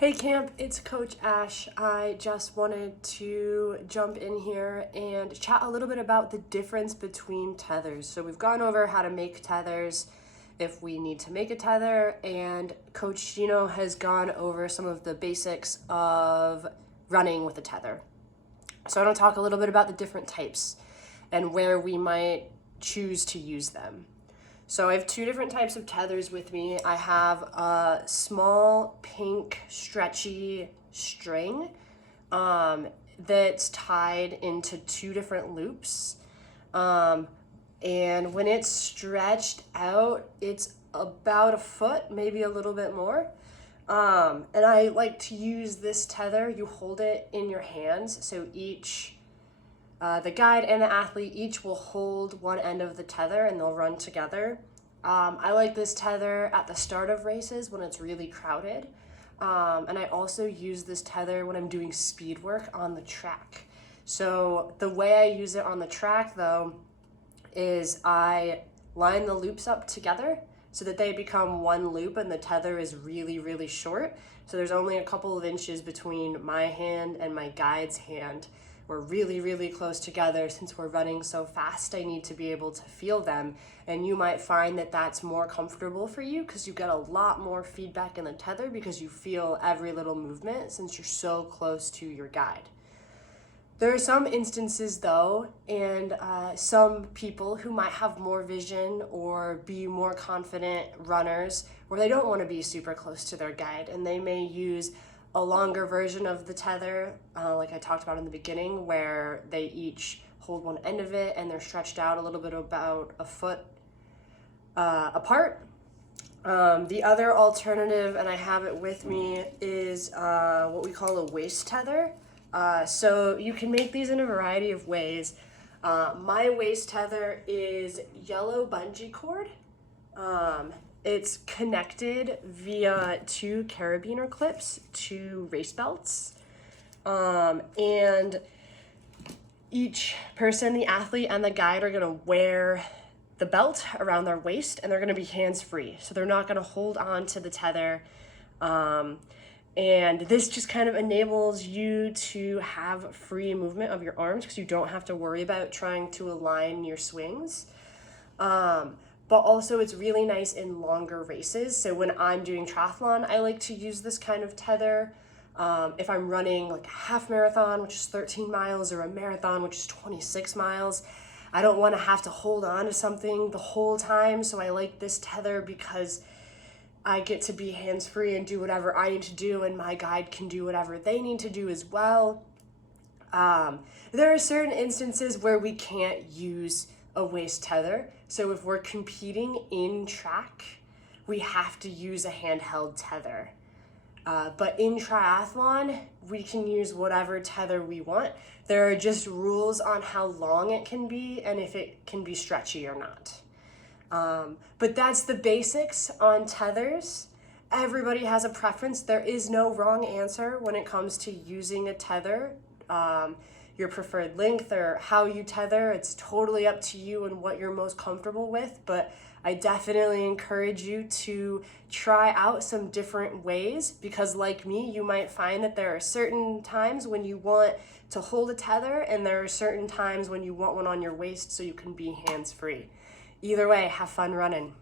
Hey Camp, it's Coach Ash. I just wanted to jump in here and chat a little bit about the difference between tethers. So we've gone over how to make tethers, if we need to make a tether, and Coach Gino has gone over some of the basics of running with a tether. So I want to talk a little bit about the different types and where we might choose to use them. So I have two different types of tethers with me. I have a small pink stretchy string that's tied into two different loops. And when it's stretched out, it's about a foot, maybe a little bit more. And I like to use this tether. You hold it in your hands. So the guide and the athlete each will hold one end of the tether and they'll run together. I like this tether at the start of races when it's really crowded. And I also use this tether when I'm doing speed work on the track. So the way I use it on the track though is I line the loops up together so that they become one loop and the tether is really, really short. So there's only a couple of inches between my hand and my guide's hand. We're really, really close together. Since we're running so fast, I need to be able to feel them. And you might find that that's more comfortable for you because you get a lot more feedback in the tether because you feel every little movement since you're so close to your guide. There are some instances though, and some people who might have more vision or be more confident runners where they don't want to be super close to their guide, and they may use a longer version of the tether, like I talked about in the beginning, where they each hold one end of it and they're stretched out a little bit about a foot apart. The other alternative, and I have it with me, is what we call a waist tether. So you can make these in a variety of ways. My waist tether is yellow bungee cord. It's connected via two carabiner clips to race belts. And each person, the athlete and the guide, are gonna wear the belt around their waist and they're gonna be hands-free. So they're not gonna hold on to the tether. And this just kind of enables you to have free movement of your arms because you don't have to worry about trying to align your swings. But also it's really nice in longer races. So when I'm doing triathlon, I like to use this kind of tether. If I'm running like a half marathon, which is 13 miles, or a marathon, which is 26 miles, I don't want to have to hold on to something the whole time. So I like this tether because I get to be hands-free and do whatever I need to do, and my guide can do whatever they need to do as well. There are certain instances where we can't use a waist tether. So if we're competing in track, we have to use a handheld tether. But in triathlon, we can use whatever tether we want. There are just rules on how long it can be and if it can be stretchy or not. But that's the basics on tethers. Everybody has a preference. There is no wrong answer when it comes to using a tether. Your preferred length or how you tether, it's totally up to you and what you're most comfortable with, but I definitely encourage you to try out some different ways because like me, you might find that there are certain times when you want to hold a tether and there are certain times when you want one on your waist so you can be hands-free. Either way, have fun running.